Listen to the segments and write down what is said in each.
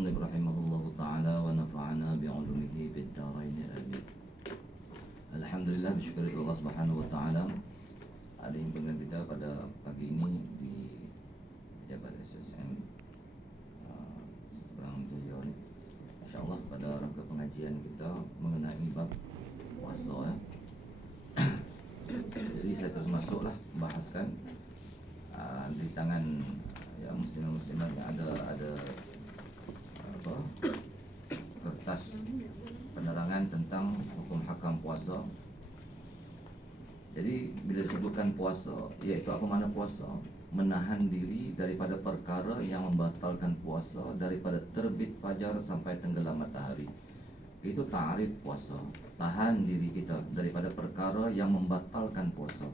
المصنف رحمه الله تعالى ونفعنا بعلومه في الدارين آمين. Alhamdulillah, bersyukur kepada Allah Subhanahu wa taala ada himpunan kita pada pagi ini di Jabat SSM seberang Jaya ni. InsyaAllah pada rangka pengajian kita mengenai bab puasa Jadi saya terus masuklah membahaskan di tangan ya muslim-muslimat yang ada kertas penerangan tentang hukum hakam puasa. Jadi bila disebutkan puasa, iaitu apa makna puasa? Menahan diri daripada perkara yang membatalkan puasa daripada terbit fajar sampai tenggelam matahari. Itu ta'rif puasa. Tahan diri kita daripada perkara yang membatalkan puasa.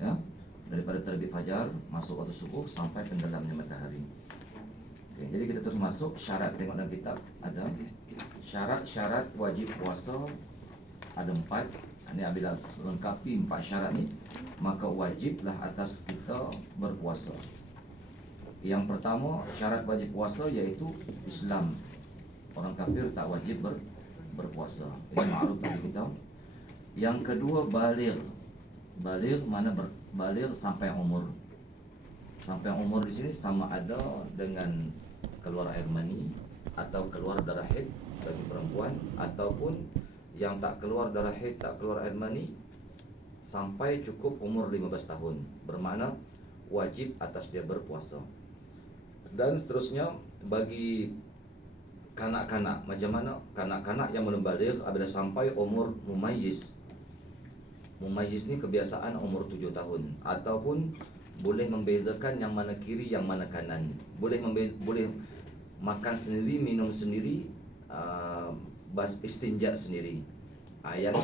Ya, daripada terbit fajar masuk waktu subuh sampai tenggelamnya matahari. Oke, jadi kita terus masuk syarat. Tengok dalam kitab ada syarat-syarat wajib puasa ada 4. Ini apabila lengkapi 4 syarat ni, maka wajiblah atas kita berpuasa. Yang pertama, syarat wajib puasa iaitu Islam. Orang kafir tak wajib berpuasa. Ini ma'ruf bagi kita. Yang kedua, baligh. Baligh mana baligh sampai umur. Sampai umur di sini sama ada dengan keluar air mani atau keluar darah haid bagi perempuan, ataupun yang tak keluar darah haid, tak keluar air mani sampai cukup umur 15 tahun. Bermakna wajib atas dia berpuasa. Dan seterusnya bagi kanak-kanak, macam mana kanak-kanak yang belum baligh apabila sampai umur mumayyiz. Mumayyiz ni kebiasaan umur 7 tahun, ataupun boleh membezakan yang mana kiri, yang mana kanan. Boleh makan sendiri, minum sendiri, istinja sendiri. Yang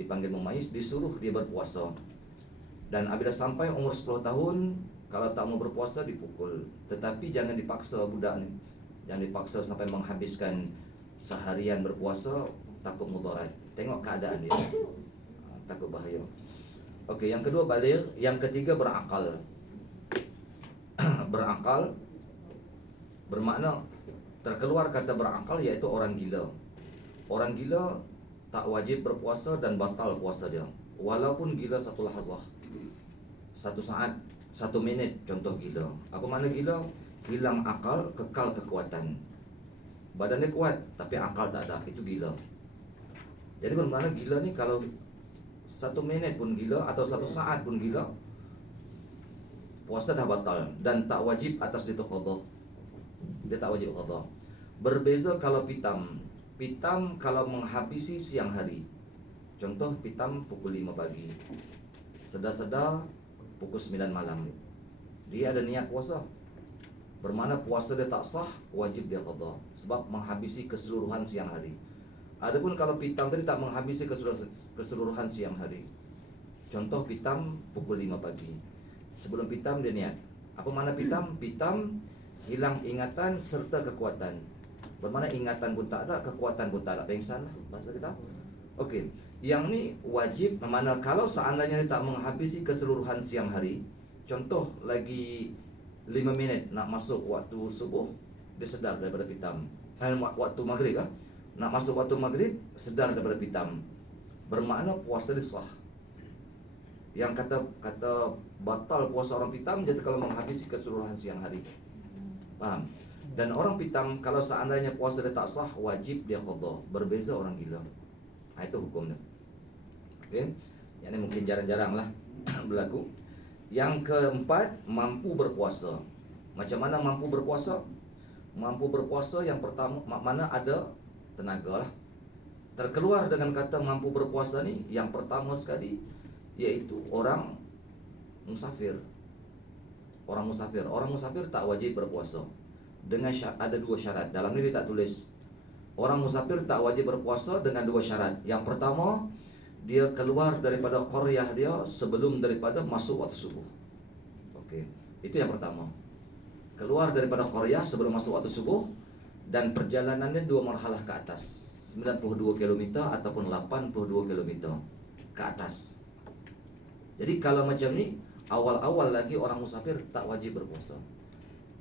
dipanggil mumayyiz, disuruh dia berpuasa. Dan apabila sampai umur 10 tahun, kalau tak mau berpuasa dipukul. Tetapi jangan dipaksa budak ni. Jangan dipaksa sampai menghabiskan seharian berpuasa, takut mudarat. Tengok keadaan dia, takut bahaya. Okey, yang kedua baligh, yang ketiga berakal. Berakal bermakna terkeluar kata berakal iaitu orang gila. Orang gila tak wajib berpuasa dan batal puasa dia, walaupun gila satu lahazah, satu saat, 1 minit. Contoh gila. Apa makna gila? Hilang akal, kekal kekuatan. Badan dia kuat tapi akal tak ada, itu gila. Jadi bermakna gila ni kalau 1 minit pun gila atau 1 saat pun gila, puasa dah batal dan tak wajib atas dia qada. Dia tak wajib qada. Berbeza kalau pitam. Pitam kalau menghabisi siang hari. Contoh pitam pukul 5 pagi, sedar-sedar pukul 9 malam. Dia ada niat puasa. Bermakna puasa dia tak sah, wajib dia qada sebab menghabisi keseluruhan siang hari. Adapun kalau pitam tadi tak menghabisi keseluruhan siang hari. Contoh pitam pukul 5 pagi. Sebelum pitam dia niat. Apa makna pitam? Pitam hilang ingatan serta kekuatan. Bermakna ingatan pun tak ada, kekuatan pun tak ada. Pengsan lah bahasa kita. Okey, yang ni wajib. Mana kalau seandainya dia tak menghabisi keseluruhan siang hari. Contoh lagi 5 minit nak masuk waktu subuh, dia sedar daripada pitam. Waktu maghrib lah, nak masuk waktu maghrib, sedar daripada pitam. Bermakna puasa dia sah. Yang kata batal puasa orang pitam jadi kalau menghabisi keseluruhan siang hari. Faham? Dan orang pitam kalau seandainya puasa dia tak sah, wajib dia qada. Berbeza orang gila. Itu hukumnya. Okey. Yang ni mungkin jarang-jarang lah berlaku. Yang keempat, mampu berpuasa. Macam mana mampu berpuasa? Mampu berpuasa yang pertama, mana ada tenaga lah. Terkeluar dengan kata mampu berpuasa ni, yang pertama sekali iaitu orang musafir. Orang musafir tak wajib berpuasa. Dengan ada 2 syarat. Dalam ni dia tak tulis. Orang musafir tak wajib berpuasa dengan 2 syarat. Yang pertama, dia keluar daripada qaryah dia sebelum daripada masuk waktu subuh. Okey, itu yang pertama. Keluar daripada qaryah sebelum masuk waktu subuh, dan perjalanannya 2 marhalah ke atas, 92 km ataupun 82 km ke atas. Jadi kalau macam ni, awal-awal lagi orang musafir tak wajib berpuasa.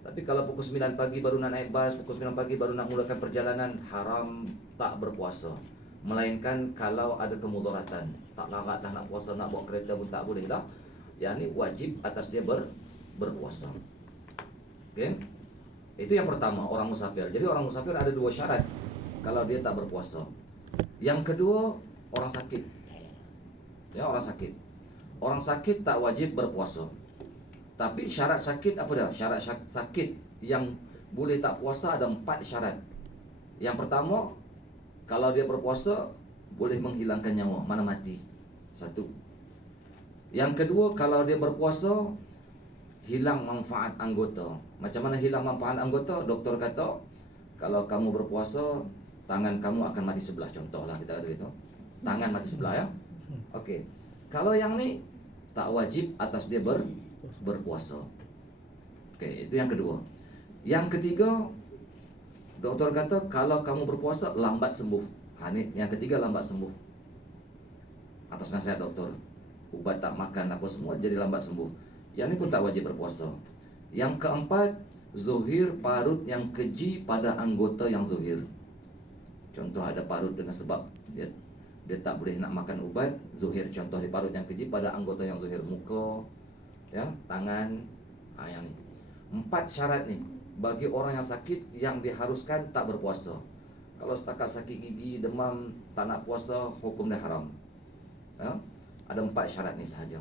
Tapi kalau pukul 9 pagi baru nak naik bas, pukul 9 pagi baru nak mulakan perjalanan, haram tak berpuasa. Melainkan kalau ada kemudaratan, tak larat dah nak puasa, nak bawa kereta pun tak boleh dah. Yang ni wajib atas dia berpuasa. Okey. Itu yang pertama, orang musafir. Jadi orang musafir ada dua syarat kalau dia tak berpuasa. Yang kedua, orang sakit. Ya, orang sakit. Orang sakit tak wajib berpuasa. Tapi syarat sakit apa dah? Syarat sakit yang boleh tak puasa ada 4 syarat. Yang pertama, kalau dia berpuasa boleh menghilangkan nyawa, mana mati. 1. Yang kedua, kalau dia berpuasa hilang manfaat anggota. Macam mana hilang manfaat anggota? Doktor kata kalau kamu berpuasa tangan kamu akan mati sebelah, contohlah kita kata gitu. Tangan mati sebelah ya. Okey. Kalau yang ni tak wajib atas dia berpuasa. Okey, itu yang kedua. Yang ketiga, doktor kata kalau kamu berpuasa lambat sembuh. Ni yang ketiga, lambat sembuh. Atas nasihat doktor. Ubat tak makan apa semua jadi lambat sembuh. Yang ni pun tak wajib berpuasa. Yang keempat, zuhir parut yang keji pada anggota yang zuhir. Contoh ada parut dengan sebab dia tak boleh nak makan ubat, zuhir. Contoh di parut yang keji pada anggota yang zuhir, muka, ya, tangan, yang ni. 4 syarat ni bagi orang yang sakit yang diharuskan tak berpuasa. Kalau setakat sakit gigi, demam, tak nak puasa, hukum dia haram. Ya? Ada 4 syarat ni sahaja.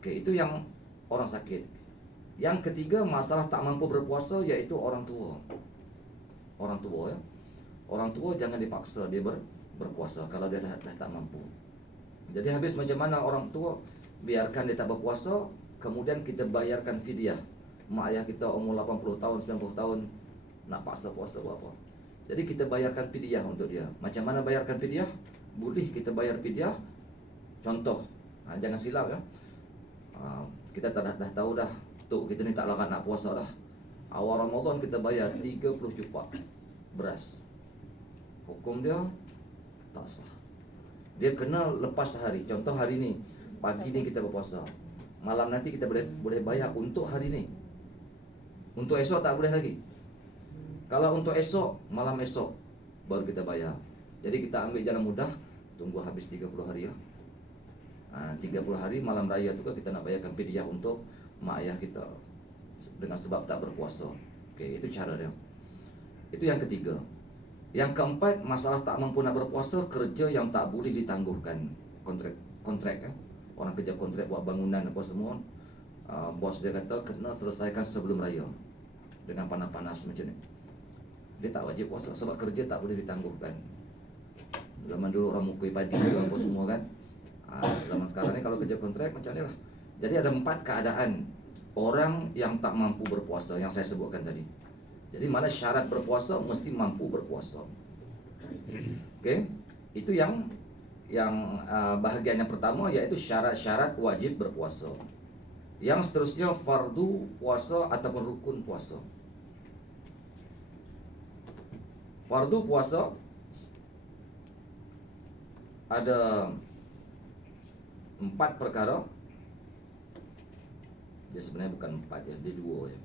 Okey, itu yang orang sakit. Yang ketiga, masalah tak mampu berpuasa iaitu orang tua. Orang tua ya. Orang tua jangan dipaksa dia berpuasa kalau dia dah tak mampu. Jadi habis macam mana orang tua, biarkan dia tak berpuasa, kemudian kita bayarkan fidyah. Mak ayah kita umur 80 tahun, 90 tahun nak paksa puasa buat apa? Jadi kita bayarkan fidyah untuk dia. Macam mana bayarkan fidyah? Boleh kita bayar fidyah. Contoh, jangan silap ya. Kita dah tahu dah, tok kita ni tak larat nak puasa dah. Awal Ramadan kita bayar 30 cupak beras. Hukum dia tak sah. Dia kena lepas sehari. Contoh hari ni, pagi ni kita berpuasa. Malam nanti kita boleh bayar untuk hari ni. Untuk esok tak boleh lagi. Kalau untuk esok, malam esok baru kita bayar. Jadi kita ambil jalan mudah, tunggu habis 30 hari lah. 30 hari malam raya tu kita nak bayarkan fidyah untuk mak ayah kita dengan sebab tak berpuasa. Okey, itu cara dia. Itu yang ketiga. Yang keempat, masalah tak mampu nak berpuasa, kerja yang tak boleh ditangguhkan. Kontrak ya. Orang kerja kontrak buat bangunan apa semua, bos dia kata kena selesaikan sebelum raya. Dengan panas-panas macam ni, dia tak wajib puasa sebab kerja tak boleh ditangguhkan. Zaman dulu orang mukui padi apa semua kan. Zaman sekarang ni kalau kerja kontrak macam ni lah. Jadi ada 4 keadaan orang yang tak mampu berpuasa yang saya sebutkan tadi. Jadi mana syarat berpuasa mesti mampu berpuasa. Okey, itu yang bahagian yang pertama iaitu syarat-syarat wajib berpuasa. Yang seterusnya fardu puasa ataupun rukun puasa. Fardu puasa ada 4 perkara. Dia sebenarnya bukan 4 ya, dia 2 ya.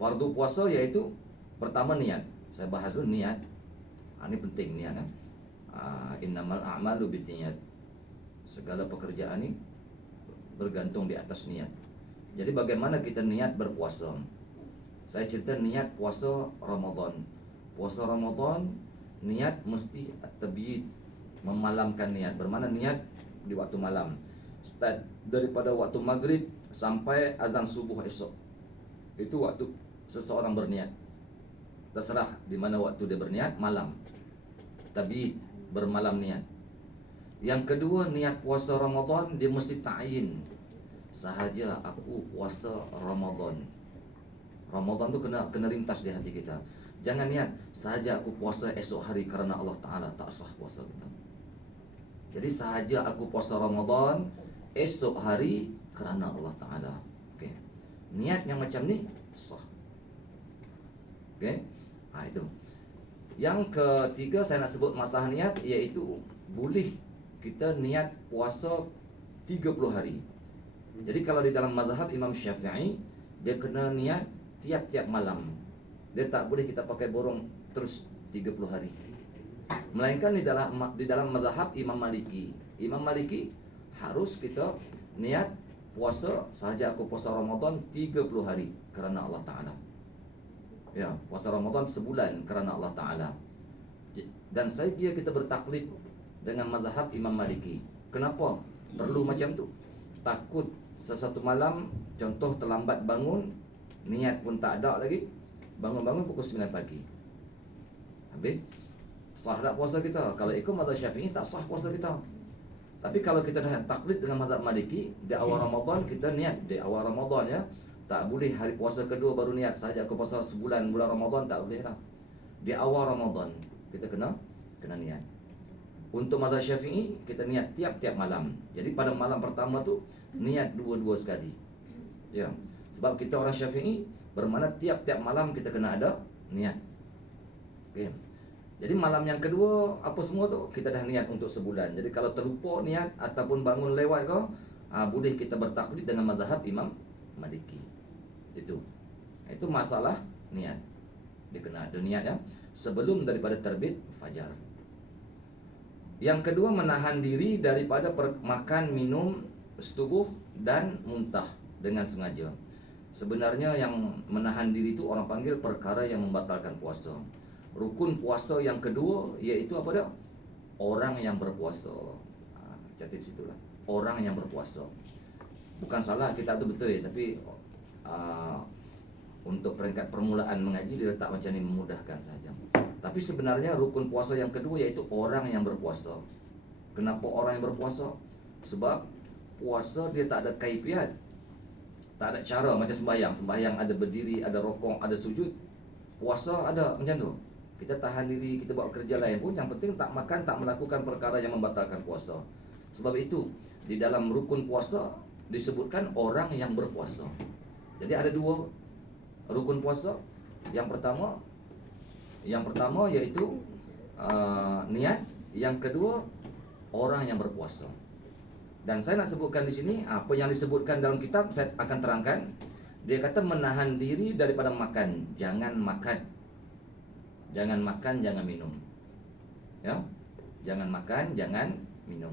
Fardu puasa iaitu pertama niat. Saya bahas dulu niat. Ini penting niat ya. Innamal a'malu binniyat. Segala pekerjaan ini bergantung di atas niat. Jadi bagaimana kita niat berpuasa? Saya cerita niat puasa Ramadan. Puasa Ramadan niat mesti tabyid, memalamkan niat. Bermakna niat di waktu malam. Start daripada waktu maghrib sampai azan subuh esok. Itu waktu seseorang berniat. Terserah di mana waktu dia berniat, malam. Tabyid, bermalam niat. Yang kedua, niat puasa Ramadan dia mesti ta'yin. Sahaja aku puasa Ramadan. Ramadan tu kena lintas di hati kita. Jangan niat sahaja aku puasa esok hari kerana Allah Ta'ala, tak sah puasa kita. Jadi sahaja aku puasa Ramadan esok hari kerana Allah Ta'ala. Okey. Niat yang macam ni sah. Okey. Itu. Yang ketiga saya nak sebut masalah niat iaitu boleh kita niat puasa 30 hari. Jadi kalau di dalam mazhab Imam Syafi'i, dia kena niat tiap-tiap malam. Dia tak boleh kita pakai borong terus 30 hari. Melainkan di dalam mazhab Imam Maliki. Imam Maliki harus kita niat puasa sahaja aku puasa Ramadan 30 hari kerana Allah Ta'ala. Ya, puasa Ramadan sebulan kerana Allah Ta'ala. Dan saya kira kita bertaklid dengan mazhab Imam Maliki. Kenapa perlu macam tu? Takut sesuatu malam, contoh terlambat bangun, niat pun tak ada lagi, bangun-bangun pukul 9 pagi. Habis sah tak puasa kita? Kalau ikut mazhab Syafi'i tak sah puasa kita. Tapi kalau kita dah taklid dengan mazhab Maliki, di awal Ramadan kita niat di awal Ramadan ya. Tak boleh hari puasa kedua baru niat saja aku puasa sebulan bulan Ramadan, tak boleh lah. Di awal Ramadan kita kena niat. Untuk mazhab Syafi'i kita niat tiap-tiap malam. Jadi pada malam pertama tu niat dua-dua sekali. Ya. Sebab kita orang Syafi'i bermakna tiap-tiap malam kita kena ada niat. Okey. Jadi malam yang kedua apa semua tu kita dah niat untuk sebulan. Jadi kalau terlupa niat ataupun bangun lewat ke, boleh kita bertaklid dengan mazhab Imam Maliki. Itu masalah niat. Dia kena ada niat ya sebelum daripada terbit fajar. Yang kedua, menahan diri daripada makan, minum, setubuh dan muntah dengan sengaja. Sebenarnya yang menahan diri itu orang panggil perkara yang membatalkan puasa. Rukun puasa yang kedua iaitu apa dah? Orang yang berpuasa. Catat situlah. Orang yang berpuasa. Bukan salah kita tu betul, tapi untuk peringkat permulaan mengaji dia letak macam ni memudahkan saja. Tapi sebenarnya rukun puasa yang kedua iaitu orang yang berpuasa. Kenapa orang yang berpuasa? Sebab puasa dia tak ada kaifiat, tak ada cara macam sembahyang. Sembahyang ada berdiri, ada rokok, ada sujud. Puasa ada macam tu. Kita tahan diri, kita buat kerja lain pun, yang penting tak makan, tak melakukan perkara yang membatalkan puasa. Sebab itu di dalam rukun puasa disebutkan orang yang berpuasa. Jadi ada dua rukun puasa. Yang pertama iaitu niat. Yang kedua orang yang berpuasa. Dan saya nak sebutkan di sini apa yang disebutkan dalam kitab, saya akan terangkan. Dia kata menahan diri daripada makan. Jangan makan. Jangan makan, jangan minum. Ya. Jangan makan, jangan minum.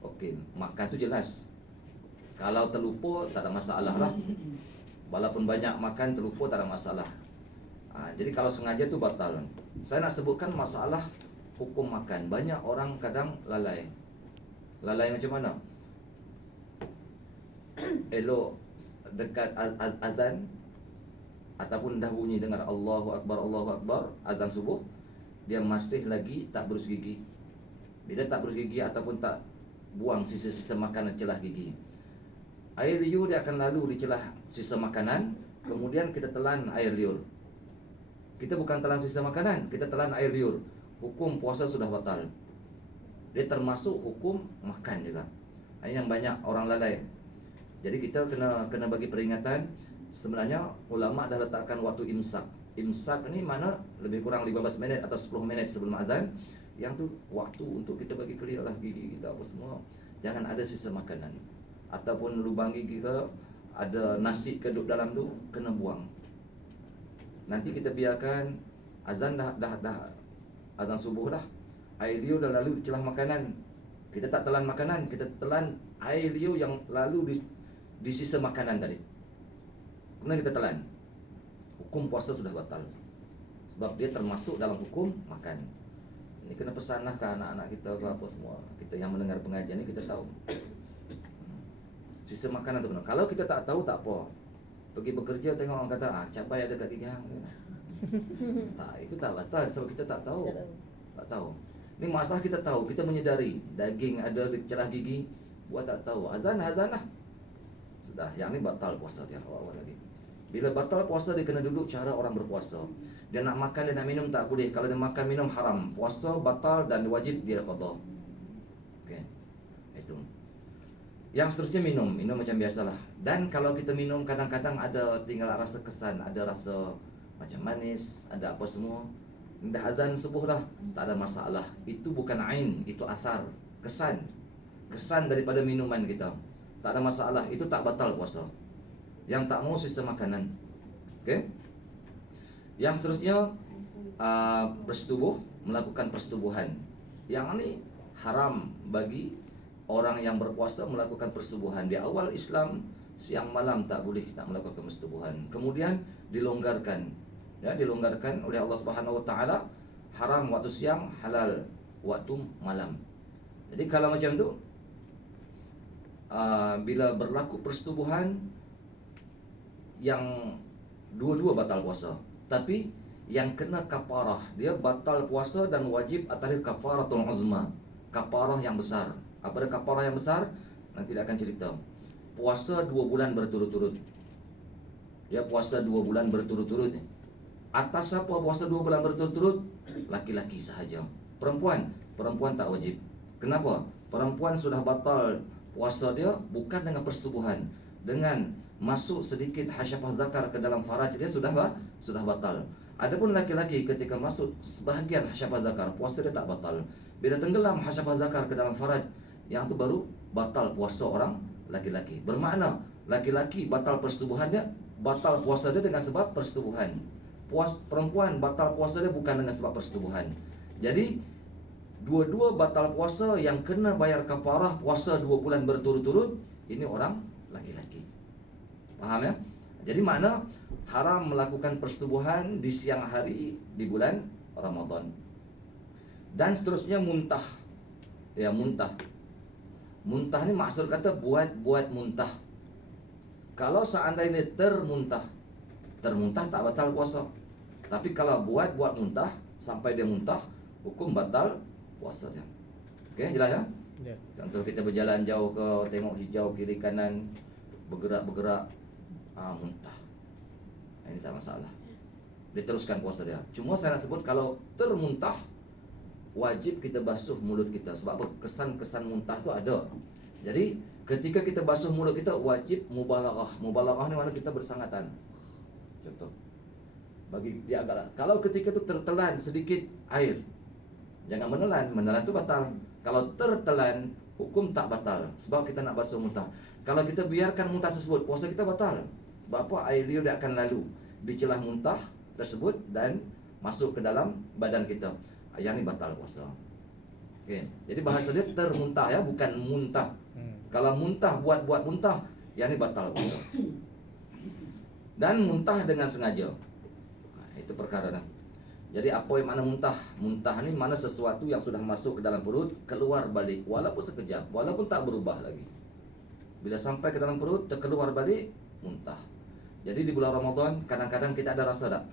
Okey, makan tu jelas. Kalau terlupa tak ada masalah lah. Walaupun banyak makan terlupa tak ada masalah. Jadi kalau sengaja tu batal. Saya nak sebutkan masalah hukum makan. Banyak orang kadang lalai. Lalai macam mana? Elok dekat azan ataupun dah bunyi dengar Allahu Akbar, azan subuh, dia masih lagi tak berus gigi. Bila tak berus gigi ataupun tak buang sisa-sisa makanan celah gigi, air liur dia akan lalu di celah sisa makanan. Kemudian kita telan air liur. Kita bukan telan sisa makanan, kita telan air liur. Hukum puasa sudah batal. Dia termasuk hukum makan juga. Ini yang banyak orang lalai. Jadi kita kena bagi peringatan. Sebenarnya ulama dah letakkan waktu imsak. Imsak ni mana lebih kurang 15 minit atau 10 minit sebelum azan. Yang tu waktu untuk kita bagi clear lah gigi kita apa semua. Jangan ada sisa makanan. Ataupun lubang gigi ke, ada nasi ke duduk dalam tu, kena buang. Nanti kita biarkan azan dah azan subuh dah. Air liur dah lalu di celah makanan. Kita tak telan makanan, kita telan air liur yang lalu di sisa makanan tadi. Kemudian kita telan. Hukum puasa sudah batal. Sebab dia termasuk dalam hukum makan. Ini kena pesanlah ke anak-anak kita ke apa semua. Kita yang mendengar pengajian ni kita tahu. Sisa makanan tu kena. Kalau kita tak tahu tak apa. Pergi bekerja tengok orang kata cabai ada kat gigi hang. Tak, itu tak batal sebab kita tak tahu. Tak tahu. Ni masalah kita tahu, kita menyedari daging ada di celah gigi, buat tak tahu. Azan lah. Sudah, yang ni batal puasa dia awal lagi. Bila batal puasa dia kena duduk cara orang berpuasa. Dia nak makan, dia nak minum tak boleh. Kalau dia makan minum haram. Puasa batal dan wajib dia qada. Okey. Itu. Yang seterusnya minum macam biasalah. Dan kalau kita minum kadang-kadang ada tinggal rasa kesan, ada rasa macam manis, ada apa semua. Dah azan subuh dah, tak ada masalah. Itu bukan ain, itu asar, kesan. Kesan daripada minuman kita. tak ada masalah, itu tak batal puasa. Yang tak mau sisa makanan. Okey. Yang seterusnya bersetubuh, melakukan persetubuhan. Yang ini haram bagi orang yang berpuasa melakukan persetubuhan. Di awal Islam, siang malam tak boleh nak melakukan persetubuhan. Kemudian dilonggarkan. Ya, dilonggarkan oleh Allah Subhanahu Wa Taala, haram waktu siang, halal waktu malam. Jadi kalau macam tu, bila berlaku persetubuhan, yang dua-dua batal puasa. Tapi yang kena kafarah, dia batal puasa dan wajib atas dia kafaratul uzma, kafarah yang besar. Apa dia kafarah yang besar? Nanti dia akan cerita. Puasa 2 bulan berturut-turut. Ya, puasa 2 bulan berturut-turut. Atas apa puasa 2 bulan berturut-turut? Laki-laki sahaja. Perempuan tak wajib. Kenapa? Perempuan sudah batal puasa dia bukan dengan persetubuhan, dengan masuk sedikit hasyafah zakar ke dalam faraj dia sudah batal. Adapun laki-laki ketika masuk sebahagian hasyafah zakar, puasa dia tak batal. Bila tenggelam hasyafah zakar ke dalam faraj, yang tu baru batal puasa orang laki-laki. Bermakna laki-laki batal persetubuhan dia, batal puasa dia dengan sebab persetubuhan. Perempuan batal puasa dia bukan dengan sebab persetubuhan. Jadi dua-dua batal puasa, yang kena bayar kafarah puasa 2 bulan berturut-turut, ini orang laki-laki. Faham ya? Jadi makna haram melakukan persetubuhan di siang hari di bulan Ramadan. Dan seterusnya muntah. Ya, muntah. Muntah ni maksud kata buat muntah. Kalau seandainya termuntah tak batal puasa. Tapi kalau buat muntah sampai dia muntah, hukum batal puasa dia. Okey, jelas ya? Ya. Contoh kita berjalan jauh ke, tengok hijau kiri kanan, bergerak, muntah. Ini tak masalah. Diteruskan puasa dia. Cuma saya nak sebut kalau termuntah, wajib kita basuh mulut kita. Sebab apa? Kesan-kesan muntah tu ada. Jadi ketika kita basuh mulut kita, wajib mubalaghah. Mubalaghah ni mana kita bersangatan. Contoh, bagi dia agak, kalau ketika tu tertelan sedikit air, jangan menelan tu batal. Kalau tertelan, hukum tak batal, sebab kita nak basuh muntah. Kalau kita biarkan muntah tersebut, puasa kita batal. Sebab apa? Air liur dia akan lalu di celah muntah tersebut dan masuk ke dalam badan kita. Yang ni batal puasa. Okey. Jadi bahasa dia termuntah ya, bukan muntah. Kalau muntah buat muntah, yang ni batal puasa. Dan muntah dengan sengaja. Itu perkara dah. Jadi apa yang mana muntah? Muntah ni mana sesuatu yang sudah masuk ke dalam perut, keluar balik walaupun sekejap, walaupun tak berubah lagi. Bila sampai ke dalam perut, terkeluar balik, muntah. Jadi di bulan Ramadan kadang-kadang kita ada rasa tak?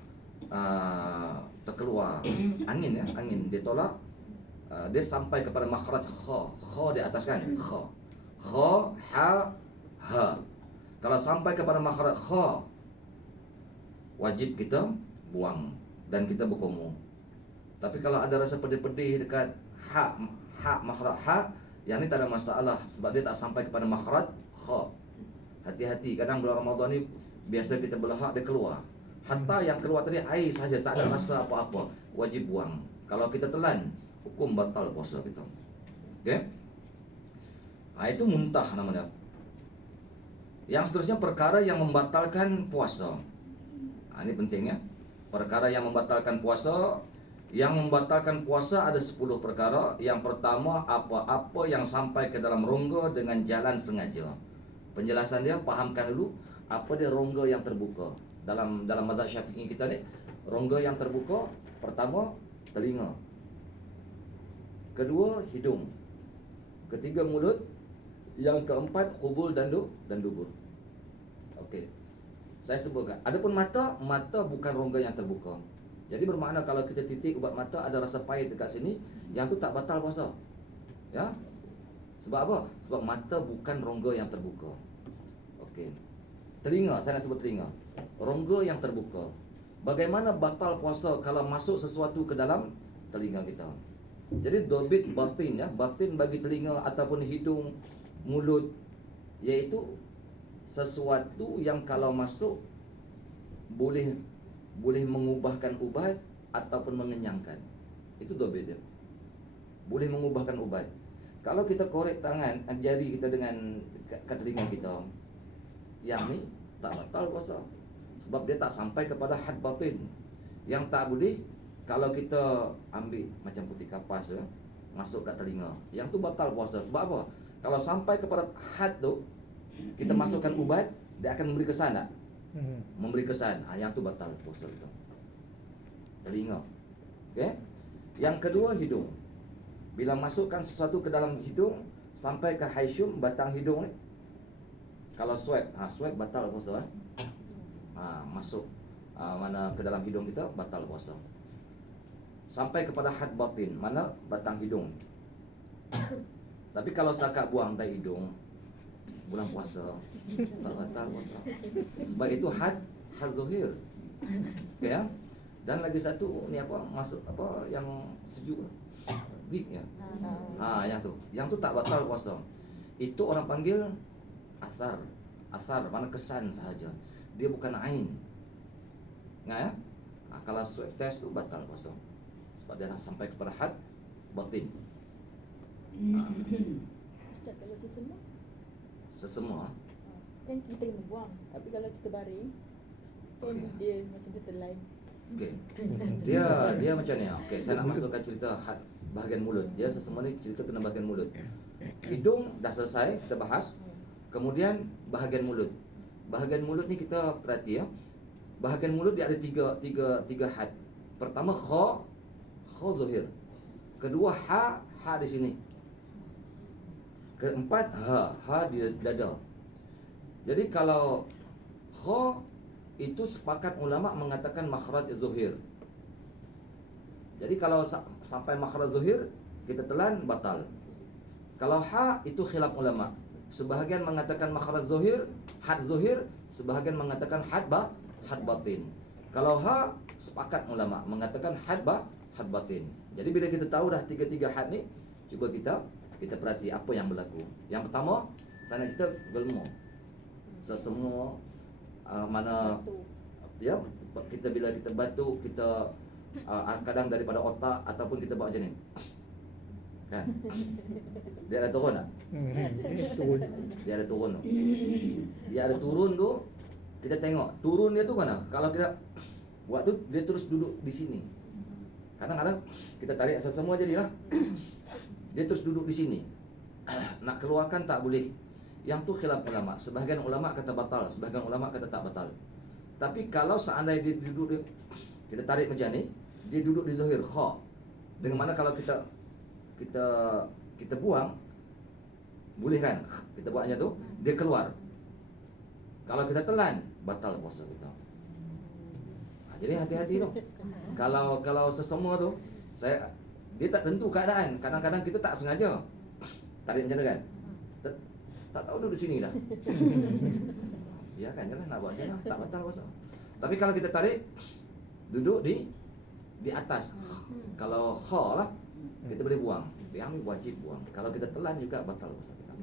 Terkeluar angin ya, angin dia tolak, dia sampai kepada makhraj kha di atas kan, kha ha ha. Kalau sampai kepada makhraj kha, wajib kita buang dan kita berkumur. Tapi kalau ada rasa pedih-pedih dekat ha makhraj ha, yang ni tak ada masalah sebab dia tak sampai kepada makhraj kha. Hati-hati, kadang bulan Ramadan ni biasa kita belahak dia keluar. Hatta yang keluar tadi air saja, tak ada rasa apa-apa, wajib buang. Kalau kita telan, hukum batal puasa kita. Okey? Itu muntah namanya. Yang seterusnya perkara yang membatalkan puasa. Ini penting ya. Perkara yang membatalkan puasa. Yang membatalkan puasa ada 10 perkara. Yang pertama, apa-apa yang sampai ke dalam rongga dengan jalan sengaja. Penjelasan dia, fahamkan dulu apa dia rongga yang terbuka. Dalam mazhab Syafi'i kita ni, rongga yang terbuka, pertama telinga, kedua hidung, ketiga mulut, yang keempat kubul dan dubur. Okey. Saya sebutkan. Adapun mata bukan rongga yang terbuka. Jadi bermakna kalau kita titik ubat mata ada rasa pahit dekat sini, yang tu tak batal puasa. Ya? Sebab apa? Sebab mata bukan rongga yang terbuka. Okey. Telinga, saya nak sebut telinga. Rongga yang terbuka. Bagaimana batal puasa kalau masuk sesuatu ke dalam telinga kita? Jadi dobit batin ya, batin bagi telinga ataupun hidung, mulut, iaitu sesuatu yang kalau masuk boleh mengubahkan ubat ataupun mengenyangkan. Itu dobit dia. Boleh mengubahkan ubat. Kalau kita korek tangan, jari kita dengan kat telinga kita, yang ni tak batal puasa. Sebab dia tak sampai kepada had batin. Yang tak boleh, kalau kita ambil macam putih kapas ya, masuk kat telinga, yang tu batal puasa. Sebab apa? Kalau sampai kepada had tu, kita masukkan ubat, dia akan memberi kesan tak? Memberi kesan. Yang tu batal puasa kita. Telinga. Okey? Yang kedua, hidung. Bila masukkan sesuatu ke dalam hidung sampai ke haisyum, batang hidung ni, kalau swab, swab batal puasa. Masuk mana ke dalam hidung kita, batal puasa. Sampai kepada had batin, mana batang hidung. Tapi kalau setakat buang tai hidung, bulan puasa, tak batal puasa. Sebab itu had zuhir. Okay, ya? Dan lagi satu ni apa, masuk apa yang sejuk, bib ya. Yang tu tak batal puasa. Itu orang panggil asar, mana kesan sahaja. Dia bukan ain. Ingat ya? Kalau swab test tu batal puasa. Sebab dia dah sampai kepada had batin. Ustaz, kalau Sesemua kan kita kena buang. Tapi kalau kita baring, kan dia macam tertelan. Okey. Dia macam ni. Okey, saya nak masukkan cerita had bahagian mulut. Dia sesemua ni cerita kena bahagian mulut. Hidung dah selesai kita bahas. Kemudian bahagian mulut. Bahagian mulut ni kita perhati ya. Bahagian mulut dia ada tiga had. Pertama kha zuhir. Kedua ha di sini. Keempat ha di dada. Jadi kalau kha itu sepakat ulama mengatakan makhraj zuhir. Jadi kalau sampai makhraj zuhir kita telan batal. Kalau ha itu khilaf ulama. Sebahagian mengatakan makhraj zuhir, had zuhir, sebahagian mengatakan had batin. Kalau ha sepakat ulama mengatakan had batin. Jadi bila kita tahu dah tiga-tiga had ni, cuba kita perhati apa yang berlaku. Yang pertama, saya nak cerita gelmo. Sesemua mana ya, kita bila kita batuk, kita kadang daripada otak ataupun kita buat macam ni. Kan? Dia ada turun tak? Dia ada turun tu. Dia ada turun tu, kita tengok turun dia tu mana. Kalau kita buat tu, dia terus duduk di sini. Kadang-kadang kita tarik sesemua jadilah. Dia terus duduk di sini. Nak keluarkan tak boleh. Yang tu khilaf ulama. Sebahagian ulama kata batal, sebahagian ulama kata tak batal. Tapi kalau seandainya dia duduk, kita tarik macam ni, dia duduk di zahir kha. Dengan mana kalau kita buang, boleh kan? Kita buatnya tu, dia keluar. Kalau kita telan, batal puasa kita. Jadi hati-hati tu. Kalau sesemua tu, dia tak tentu keadaan. Kadang-kadang kita tak sengaja tarik macam tu kan. Tak tahu duduk di sini dah. Ya kan, jangan nak buat macam tak batal puasa. Tapi kalau kita tarik, duduk di atas. Kalau kha lah, kita boleh buang. Yang wajib buang. Kalau kita telan juga batal puasa kita.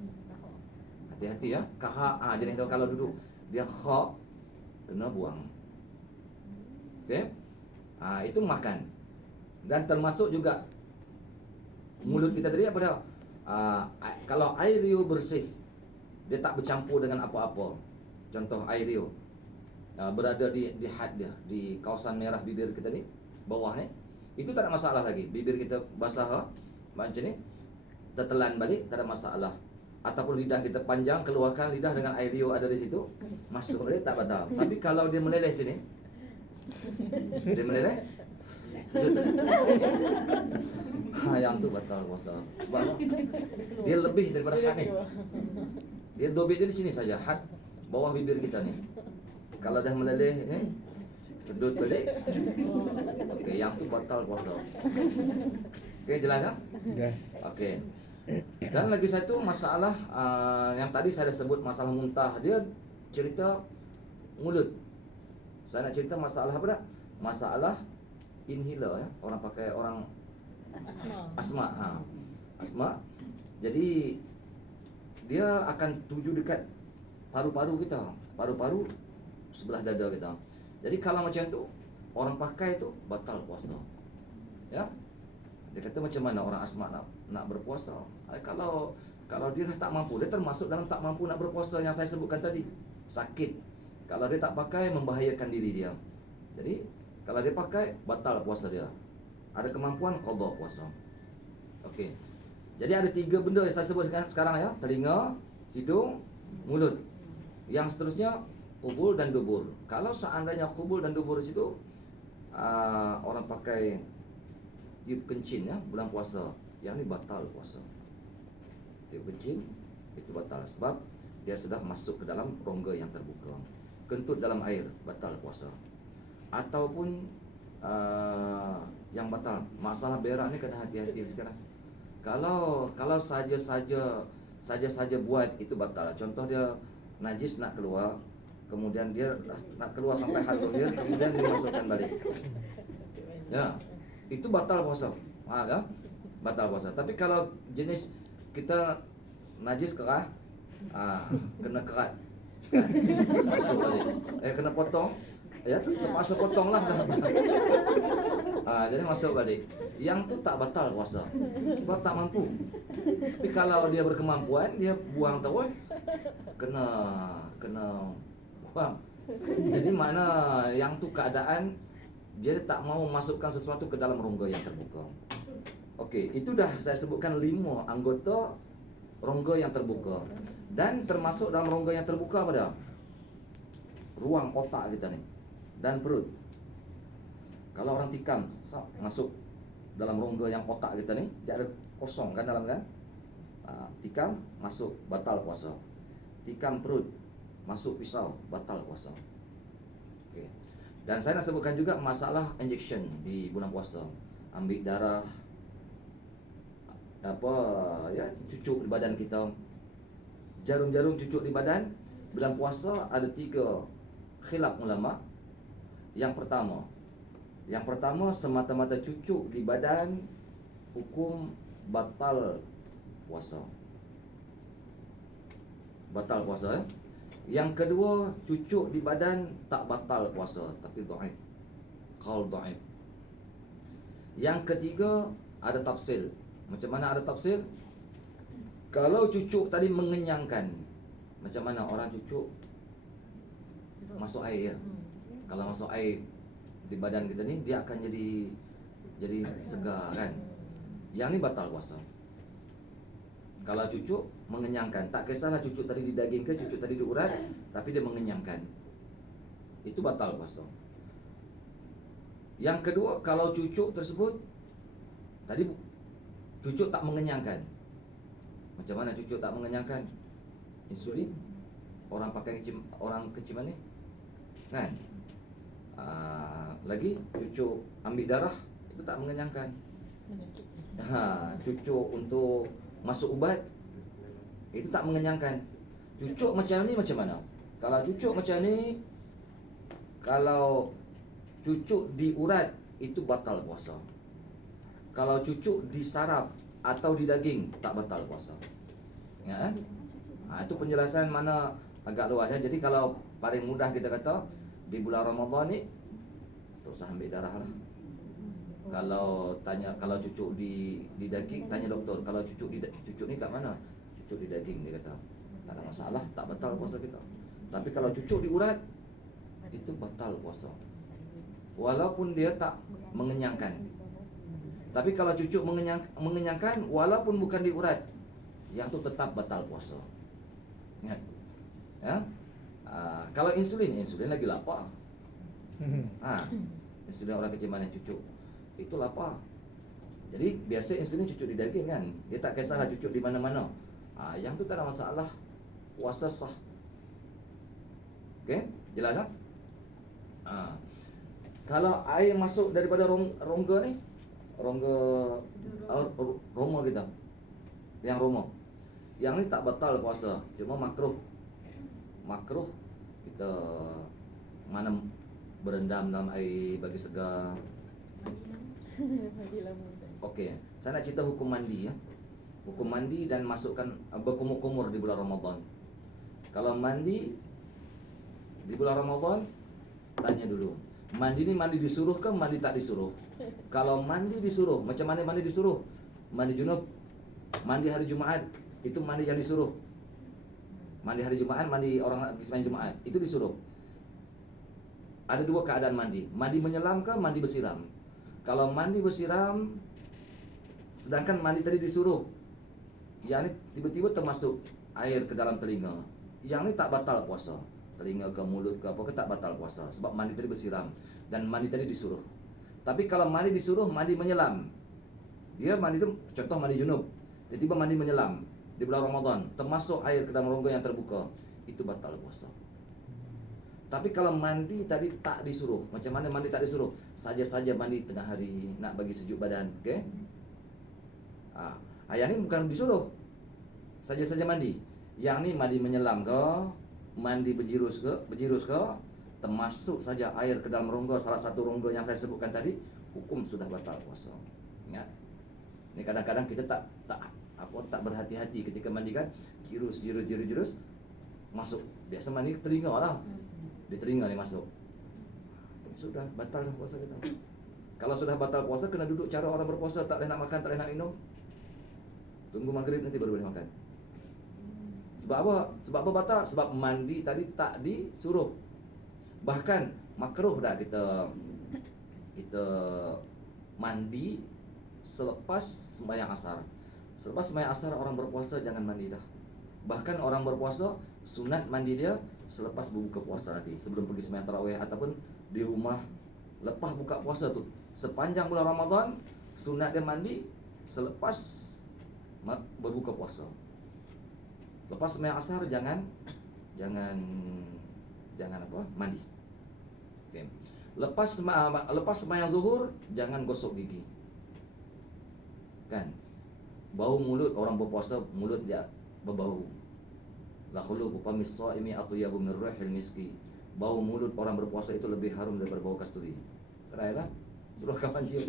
Hati-hati ya. Jadi kalau duduk dia kha, kena buang. Okey? Itu makan. Dan termasuk juga mulut kita tadi apa dia? Kalau air liur bersih, dia tak bercampur dengan apa-apa. Contoh air liur berada di had dia, di kawasan merah bibir kita ni, bawah ni, itu tak ada masalah lagi. Bibir kita basah macam ni, tertelan balik, tak ada masalah. Ataupun lidah kita panjang, keluarkan lidah dengan air liur ada di situ, masuk balik tak batal. Tapi kalau dia meleleh sini, dia meleleh, yang tu batal puasa. Sebab apa? Dia lebih daripada had ni. Dia dobit dia di sini saja, had bawah bibir kita ni. Kalau dah meleleh ni, sedut balik. Okey, yang tu batal puasa. Okey, jelas tak? Dah. Okey. Dan lagi satu masalah yang tadi saya dah sebut, masalah muntah. Dia cerita mulut. Saya nak cerita masalah apa dah? Masalah inhaler ya. Orang pakai orang asma. Asma. Jadi dia akan tuju dekat paru-paru kita. Paru-paru sebelah dada kita. Jadi kalau macam tu, orang pakai tu batal puasa. Ya. Dia kata macam mana orang asma nak berpuasa? Kalau dia dah tak mampu, dia termasuk dalam tak mampu nak berpuasa yang saya sebutkan tadi. Sakit. Kalau dia tak pakai, membahayakan diri dia. Jadi kalau dia pakai, batal puasa dia. Ada kemampuan, qada puasa. Okey. Jadi ada 3 benda yang saya sebut sekarang ya. Telinga, hidung, mulut. Yang seterusnya qubul dan dubur. Kalau seandainya qubul dan dubur di situ orang pakai tiup kencing ya bulan puasa, yang ni batal puasa. Tiup kencing itu batal sebab dia sudah masuk ke dalam rongga yang terbuka. Kentut dalam air batal puasa. Ataupun yang batal, masalah berak ni kena hati-hati sekarang. Kalau saja buat itu batal. Contoh dia najis nak keluar, kemudian dia nak keluar sampai hazuhir, kemudian dimasukkan balik. Ya, itu batal puasa. Ya? Batal puasa. Tapi kalau jenis kita najis kerah, kena kerat, kan? Masuk balik. Kena potong, ya terpaksa potonglah. Jadi masuk balik. Yang tu tak batal puasa sebab tak mampu. Tapi kalau dia berkemampuan, dia buang terus, kena buang. Jadi mana yang tu keadaan dia tak mau masukkan sesuatu ke dalam rongga yang terbuka. Okey, itu dah saya sebutkan 5 anggota rongga yang terbuka. Dan termasuk dalam rongga yang terbuka apa dia? Ruang otak kita ni dan perut. Kalau orang tikam masuk dalam rongga yang otak kita ni, dia ada kosong kan dalam kan? Tikam masuk batal puasa. Tikam perut masuk pisau batal puasa. Okey. Dan saya nak sebutkan juga masalah injection di bulan puasa. Ambil darah, cucuk di badan kita. Jarum-jarum cucuk di badan. Bulan puasa ada 3 khilaf ulama. Yang pertama semata-mata cucuk di badan hukum batal puasa. Batal puasa ya. Yang kedua, cucuk di badan tak batal puasa, tapi dhaif. Qaul dhaif. Yang ketiga, ada tafsir. Macam mana ada tafsir? Kalau cucuk tadi mengenyangkan, macam mana orang cucuk masuk air ya? Kalau masuk air di badan kita ni, dia akan jadi segar kan? Yang ni batal puasa. Kalau cucuk mengenyangkan, tak kisahlah cucuk tadi di daging ke, cucuk tadi di urat, tapi dia mengenyangkan, itu batal puasa. Yang kedua, kalau cucuk tersebut tadi cucuk tak mengenyangkan. Macam mana cucuk tak mengenyangkan? Insulin. Orang pakai orang keciman ni kan? Lagi cucuk ambil darah itu tak mengenyangkan. Cucuk untuk masuk ubat itu tak mengenyangkan. Cucuk macam ni macam mana? Kalau cucuk macam ni, kalau cucuk di urat itu batal puasa. Kalau cucuk di saraf atau di daging tak batal puasa. Ya, itu penjelasan mana agak luas ya. Jadi kalau paling mudah kita kata di bulan Ramadan ni tak usah ambil darah lah. Kalau tanya, kalau cucuk di daging, tanya doktor, kalau cucuk ni kat mana? Cucuk di daging, dia kata tak ada masalah, tak batal puasa kita. Tapi kalau cucuk di urat itu batal puasa, walaupun dia tak mengenyangkan. Tapi kalau cucuk mengenyangkan walaupun bukan di urat, yang tu tetap batal puasa. Ingat ya? Kalau insulin lagi lapar. Insulin orang kecil mana cucuk itu lapar. Jadi biasa insulin cucuk di daging kan, dia tak kisahlah cucuk di mana-mana. Yang tu tak ada masalah, puasa sah. Okey, jelas tak? Kalau air masuk daripada rongga ni, rongga roma kita, yang roma, yang ni tak batal puasa, cuma makruh kita mana berendam dalam air bagi segar. Okey, saya nak cerita hukum mandi ya. Hukum mandi dan masukkan berkumur-kumur di bulan Ramadan. Kalau mandi di bulan Ramadan, tanya dulu, Mandi ni mandi disuruh ke mandi tak disuruh? Kalau mandi disuruh, macam mana mandi disuruh? Mandi junub, mandi hari Jumaat, itu mandi yang disuruh. Mandi hari Jumaat, mandi orang nak pergi sembahyang Jumaat, itu disuruh. Ada dua keadaan mandi. Mandi menyelam ke mandi bersiram? Kalau mandi bersiram, sedangkan mandi tadi disuruh, yang ni tiba-tiba termasuk air ke dalam telinga, yang ni tak batal puasa. Telinga ke mulut ke apa ke tak batal puasa, sebab mandi tadi bersiram dan mandi tadi disuruh. Tapi kalau mandi disuruh, mandi menyelam, dia mandi tu contoh mandi junub, tiba-tiba mandi menyelam di bulan Ramadan, termasuk air ke dalam rongga yang terbuka, itu batal puasa. Tapi kalau mandi tadi tak disuruh, macam mana mandi tak disuruh? Saja-saja mandi tengah hari, nak bagi sejuk badan, okey? Yang ni bukan disuruh, saja-saja mandi. Yang ni mandi menyelam ke, mandi berjirus ke, termasuk saja air ke dalam rongga, salah satu rongga yang saya sebutkan tadi, hukum sudah batal puasa. Ingat? Ni kadang-kadang kita tak berhati-hati ketika mandi kan, jirus masuk. Biasa mandi telinga lah. Di telinga ni masuk. Sudah batal dah puasa kita. Kalau sudah batal puasa, kena duduk cara orang berpuasa, tak boleh nak makan, tak boleh nak minum. Tunggu maghrib nanti baru boleh makan. Sebab apa? Sebab apa batal? Sebab mandi tadi tak disuruh. Bahkan makruh dah kita mandi selepas sembahyang asar. Selepas sembahyang asar orang berpuasa jangan mandi dah. Bahkan orang berpuasa sunat mandi dia selepas berbuka puasa nanti, sebelum pergi sembahyang tarawih ataupun di rumah lepas buka puasa tu. Sepanjang bulan Ramadan sunat dia mandi selepas berbuka puasa. Lepas sembahyang asar jangan apa? Mandi. Okay. Lepas sembahyang zuhur jangan gosok gigi. Kan? Bau mulut orang berpuasa, mulut dia berbau. La khuluqu famis shaimi atyabu min rihil miski. Bau mulut orang berpuasa itu lebih harum daripada bau kasturi. Terakhirlah suruh kawan cium.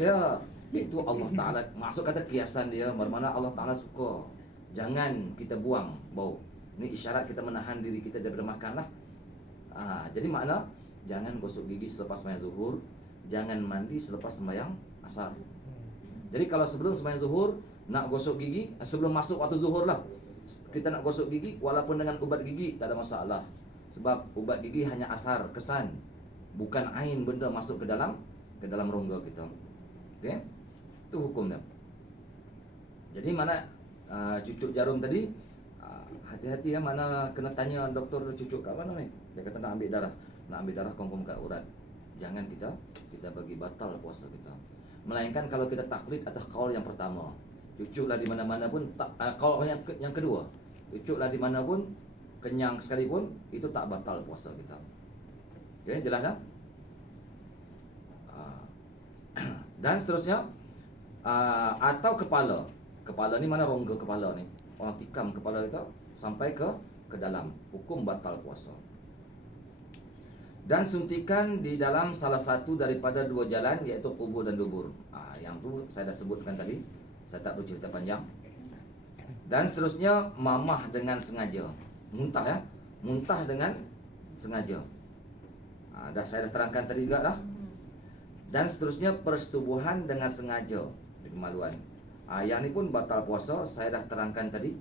Ya, itu Allah Ta'ala masuk kata kiasan dia, bermakna Allah Ta'ala suka. Jangan kita buang bau. Ini isyarat kita menahan diri kita daripada makan lah. Jadi makna jangan gosok gigi selepas sembahyang zuhur, jangan mandi selepas sembahyang asar. Jadi kalau sebelum sembahyang zuhur nak gosok gigi, sebelum masuk waktu zuhur lah, kita nak gosok gigi walaupun dengan ubat gigi tak ada masalah. Sebab ubat gigi hanya asar, kesan, bukan ain benda masuk ke dalam rongga kita. Okey? Itu hukumnya. Jadi mana cucuk jarum tadi, hati-hati ya, mana kena tanya doktor cucuk kat mana ni. Dia kata nak ambil darah confirm kat urat. Jangan kita bagi batal puasa kita. Melainkan kalau kita taklid atas kaul yang pertama. Cucuklah di mana-mana pun kaul yang kedua. Cucuklah di mana pun, kenyang sekalipun, itu tak batal puasa kita. Okey, jelas tak? Dan seterusnya atau kepala. Kepala ni mana rongga kepala ni? Orang tikam kepala kita sampai ke dalam, hukum batal puasa. Dan suntikan di dalam salah satu daripada dua jalan, iaitu kubur dan dubur. Yang tu saya dah sebutkan tadi, saya tak perlu cerita panjang. Dan seterusnya mamah dengan sengaja. Muntah ya, muntah dengan sengaja. Saya dah terangkan tadi juga dah. Dan seterusnya persetubuhan dengan sengaja di kemaluan. Yang ni pun batal puasa, saya dah terangkan tadi.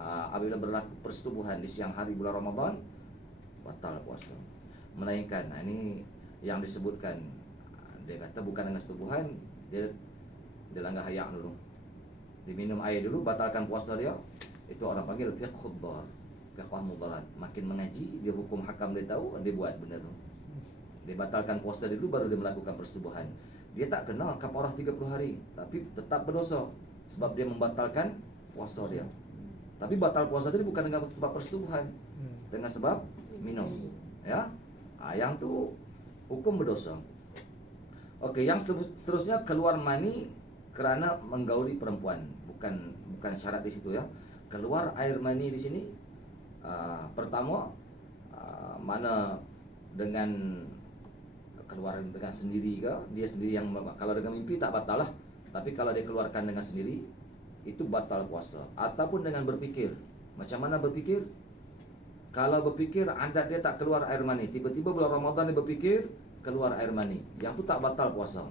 Apabila berlaku persetubuhan di siang hari bulan Ramadan, batal puasa. Melainkan ini yang disebutkan, dia kata bukan dengan setubuhan, dia langgar hayak dulu, diminum air dulu, batalkan puasa dia. Itu orang panggil fiqhud dhar, fiqh mudarat. Makin mengaji, dia hukum hakam dia tahu, dia buat benda tu. Dia batalkan puasa dulu, baru dia melakukan persetubuhan. Dia tak kena kafarah 30 hari, tapi tetap berdosa sebab dia membatalkan puasa dia. Tapi batal puasa tadi bukan dengan sebab persetubuhan, dengan sebab minum. Ya, yang tu hukum berdosa. Okey, yang seterusnya keluar mani kerana menggauli perempuan. Bukan syarat di situ ya. Keluar air mani di sini pertama mana dengan keluar dengan sendiri ke, dia sendiri yang, kalau dengan mimpi tak batal lah. Tapi kalau dia keluarkan dengan sendiri, itu batal puasa. Ataupun dengan berfikir. Macam mana berfikir? Kalau berpikir adat dia tak keluar air mani, tiba-tiba bulan Ramadan dia berpikir keluar air mani, yang tu tak batal puasa.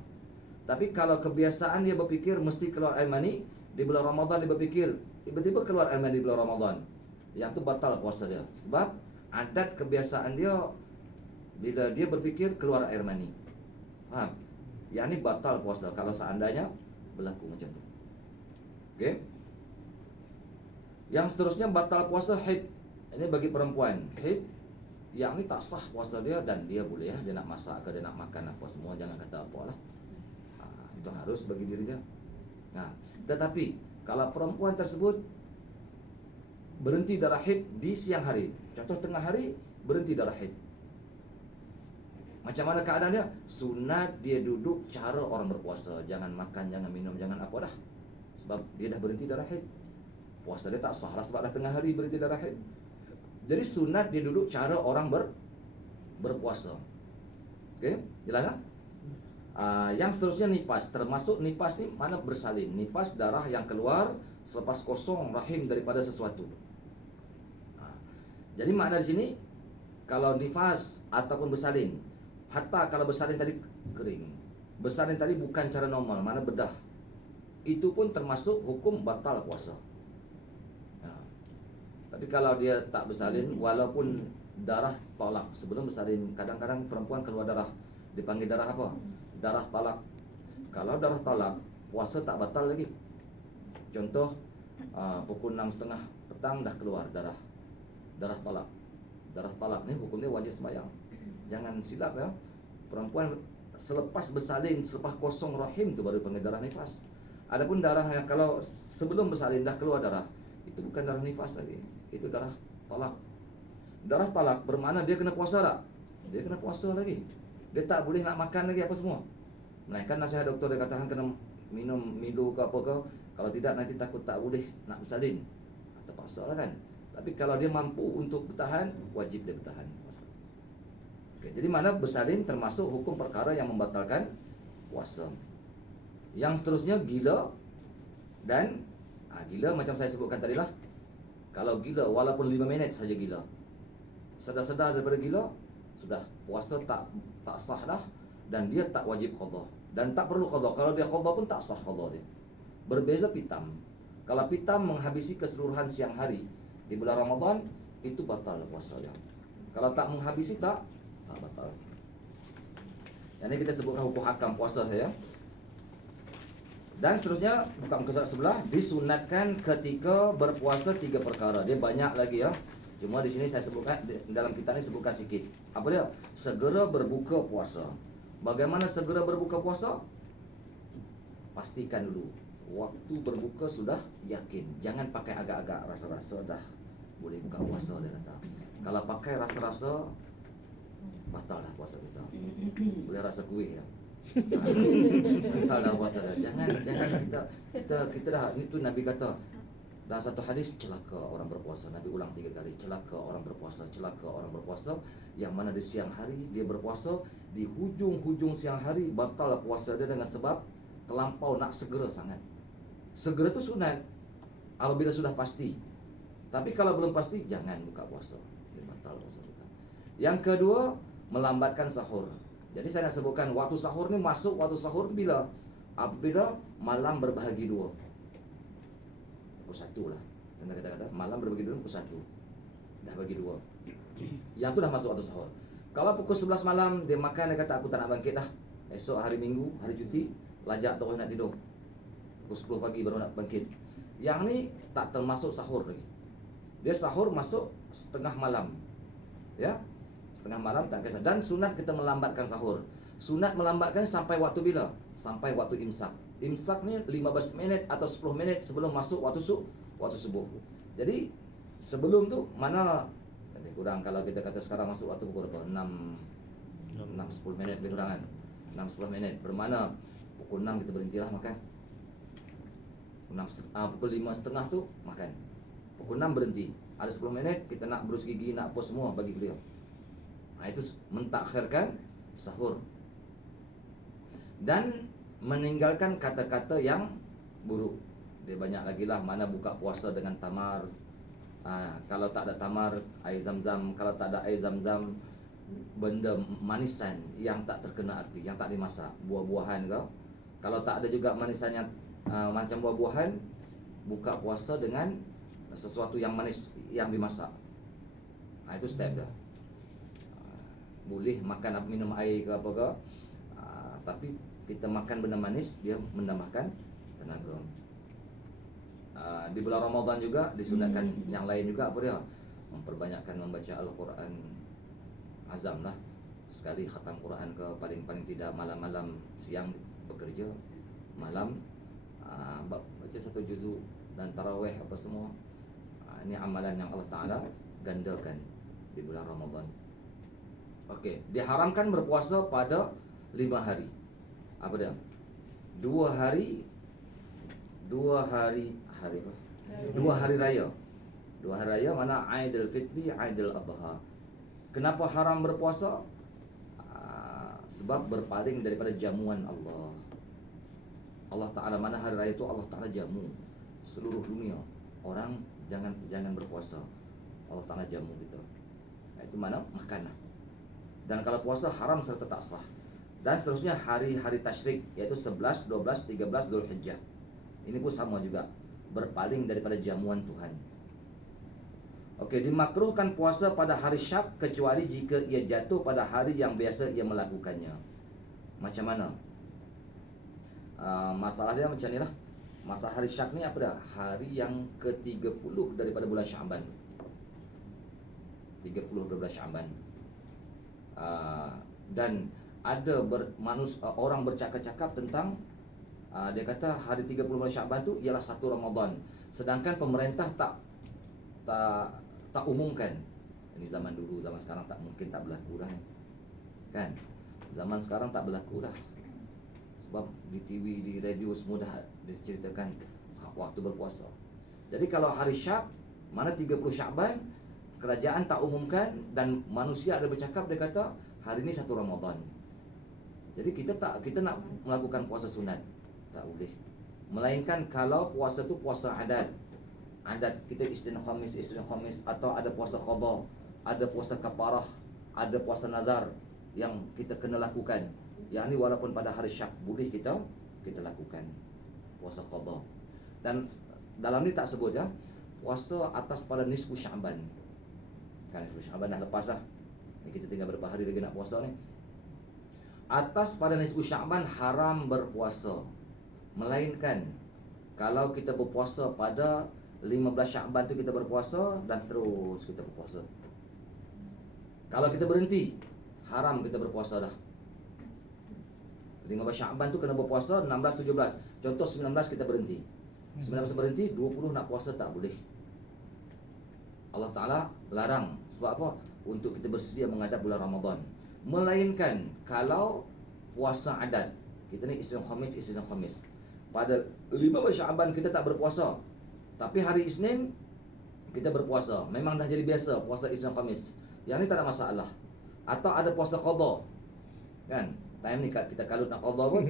Tapi kalau kebiasaan dia berpikir mesti keluar air mani, di bulan Ramadan dia berpikir tiba-tiba keluar air mani di bulan Ramadan, yang tu batal puasa dia. Sebab adat kebiasaan dia bila dia berpikir keluar air mani. Faham? Yang ni batal puasa kalau seandainya berlaku macam tu. Okey. Yang seterusnya batal puasa haid. Ini bagi perempuan. Haid yang ni tak sah puasa dia, dan dia boleh dia nak masak ke dia nak makan apa semua, jangan kata apalah. Itu harus bagi diri dia. Tetapi kalau perempuan tersebut berhenti darah haid di siang hari, contoh tengah hari berhenti darah haid, macam mana keadaan dia? Sunat dia duduk cara orang berpuasa, jangan makan, jangan minum, jangan apa dah. Sebab dia dah berhenti darah haid. Puasa dia tak sah lah sebab dah tengah hari berhenti darah haid. Jadi sunat dia duduk cara orang berpuasa. Okey, jelas tak? Yang seterusnya nifas. Termasuk nifas ni mana bersalin. Nifas darah yang keluar selepas kosong rahim daripada sesuatu. Jadi makna di sini kalau nifas ataupun bersalin, hatta kalau bersalin tadi kering, bersalin tadi bukan cara normal, mana bedah, itu pun termasuk hukum batal puasa. Tapi kalau dia tak bersalin, walaupun darah tolak sebelum bersalin, kadang-kadang perempuan keluar darah, dipanggil darah apa? Darah talak. Kalau darah talak, puasa tak batal lagi. Contoh pukul 6.30 petang dah keluar darah talak. Darah talak ni hukumnya wajib sembahyang. Jangan silap ya. Perempuan selepas bersalin, selepas kosong rahim tu baru panggil darah nifas. Adapun darah yang kalau sebelum bersalin dah keluar darah, itu bukan darah nifas lagi, itu darah talak. Darah talak bermakna dia kena puasa tak? Dia kena puasa lagi. Dia tak boleh nak makan lagi apa semua. Melainkan nasihat doktor dia katakan kena minum Milo ke apa ke. Kalau tidak nanti takut tak boleh nak bersalin, terpaksa lah kan. Tapi kalau dia mampu untuk bertahan, wajib dia bertahan puasa. Okay, jadi mana bersalin termasuk hukum perkara yang membatalkan puasa. Yang seterusnya gila. Dan gila macam saya sebutkan tadi lah. Kalau gila walaupun 5 minit saja gila, sedar-sedar daripada gila, sudah puasa tak sah dah, dan dia tak wajib qada dan tak perlu qada. Kalau dia qada pun tak sah qada dia. Berbeza pitam. Kalau pitam menghabisi keseluruhan siang hari di bulan Ramadan, itu batal puasa dia. Kalau tak menghabisi tak batal. Yang ini kita sebutkan hukum hakam puasa ya. Dan seterusnya, buka muka surat sebelah, disunatkan ketika berpuasa 3 perkara. Dia banyak lagi ya. Cuma di sini saya sebutkan, dalam kitab ini sebutkan sikit. Apa dia? Segera berbuka puasa. Bagaimana segera berbuka puasa? Pastikan dulu waktu berbuka sudah yakin. Jangan pakai agak-agak rasa-rasa dah boleh buka puasa dia kata. Kalau pakai rasa-rasa, batal dah puasa kita. Boleh rasa kuih ya. Batal dah puasa dah. Jangan kita dah, itu Nabi kata dalam satu hadis, celaka orang berpuasa. Nabi ulang 3 kali, celaka orang berpuasa, celaka orang berpuasa. Yang mana di siang hari dia berpuasa, di hujung-hujung siang hari batal puasa dia dengan sebab terlampau nak segera sangat. Segera tu sunat apabila sudah pasti. Tapi kalau belum pasti, jangan buka puasa, dia batal puasa kita. Yang kedua, melambatkan sahur. Jadi saya nak sebutkan waktu sahur ni, masuk waktu sahur tu bila? Apabila malam berbahagi 2. Pukul 1 lah. Dan kata-kata malam berbahagi 2 pukul 1. Dah bagi 2. Yang tu dah masuk waktu sahur. Kalau pukul 11 malam dia makan, dia kata aku tak nak bangkit dah. Esok hari Minggu, hari cuti, lajak terus nak tidur. Pukul 10 pagi baru nak bangkit. Yang ni tak termasuk sahur lagi. Dia sahur masuk setengah malam. Ya. Setengah malam tak kisah. Dan sunat kita melambatkan sahur. Sunat melambatkan sampai waktu bila? Sampai waktu imsak. Imsak ni 15 minit atau 10 minit sebelum masuk waktu subuh. Jadi sebelum tu mana lebih kurang, kalau kita kata sekarang masuk waktu pukul berapa? 6-10 minit lebih kurang kan. 6-10 minit. Bermakna pukul 6 kita berhentilah makan. Pukul 5.30 tu makan. Pukul 6 berhenti. Ada 10 minit kita nak berus gigi, nak apa semua bagi beliau. Itu mentakhirkan sahur. Dan meninggalkan kata-kata yang buruk. Dia banyak lagi lah, mana buka puasa dengan tamar, Kalau tak ada tamar, air zam-zam. Kalau tak ada air zam-zam, benda manisan yang tak terkena api, yang tak dimasak, buah-buahan ke. Kalau tak ada juga manisannya, macam buah-buahan, buka puasa dengan sesuatu yang manis yang dimasak. Itu step dah. Boleh makan minum air ke apa ke, tapi kita makan benda manis, dia menambahkan tenaga. Di bulan Ramadan juga disunatkan yang lain juga, apa dia? Memperbanyakkan membaca Al-Quran. Azam lah, sekali khatam Quran ke, paling tidak malam-malam, siang bekerja, malam baca 1 juzuk dan tarawih apa semua. Ini amalan yang Allah Ta'ala gandakan di bulan Ramadan. Okey, diharamkan berpuasa pada 5 hari. Apa dia? 2 hari hari apa? 2 hari raya. 2 hari raya mana Aidil Fitri, Aidil Adha. Kenapa haram berpuasa? Sebab berpaling daripada jamuan Allah. Allah Ta'ala, mana hari raya itu Allah Ta'ala jamu seluruh dunia. Orang jangan berpuasa, Allah Ta'ala jamu kita. Itu mana? Makanlah. Dan kalau puasa haram serta tak sah. Dan seterusnya hari-hari tasyrik, yaitu 11, 12, 13 Zulhijjah. Ini pun sama juga, berpaling daripada jamuan Tuhan. Okey, dimakruhkan puasa pada hari Syak kecuali jika ia jatuh pada hari yang biasa ia melakukannya. Macam mana? Masalah dia macam ni lah. Masalah hari Syak ni apa dah? Hari yang ke-30 daripada bulan Syaban. 30 bulan Syaban. Dan ada orang bercakap-cakap tentang dia kata hari 30 bulan Syaban tu ialah 1 Ramadan. Sedangkan pemerintah tak umumkan. Ini zaman dulu, zaman sekarang tak mungkin tak berlaku dah kan. Zaman sekarang tak berlaku dah. Sebab di TV, di radio semua dah diceritakan waktu berpuasa. Jadi kalau hari Syak, mana 30 Syaban, kerajaan tak umumkan dan manusia ada bercakap, dia kata hari ni 1 Ramadan. Jadi kita nak melakukan puasa sunat, tak boleh. Melainkan kalau puasa tu puasa adat kita Isnin Khamis, atau ada puasa qada, ada puasa kafarah, ada puasa nazar yang kita kena lakukan. Yang ni walaupun pada hari Syak boleh kita lakukan puasa qada. Dan dalam ni tak sebut ya, puasa atas pada nisfu Syaban. Kan nisfu Syaban dah lepas dah. Ni kita tinggal berapa hari lagi nak puasa ni. Atas pada nisfu Syaban haram berpuasa. Melainkan kalau kita berpuasa pada 15 Syaban tu kita berpuasa dan terus kita berpuasa. Kalau kita berhenti, haram kita berpuasa dah. 15 Syaban tu kena berpuasa, 16, 17. Contoh 19 kita berhenti. 19 berhenti, 20 nak puasa tak boleh. Allah Ta'ala larang. Sebab apa? Untuk kita bersedia menghadap bulan Ramadan. Melainkan kalau puasa adat. Kita ni Isnin Khamis. Pada 15 Syaban kita tak berpuasa, tapi hari Isnin kita berpuasa. Memang dah jadi biasa puasa Isnin Khamis. Yang ni tak ada masalah. Atau ada puasa qada. Kan? Time ni kita kalau nak qada pun.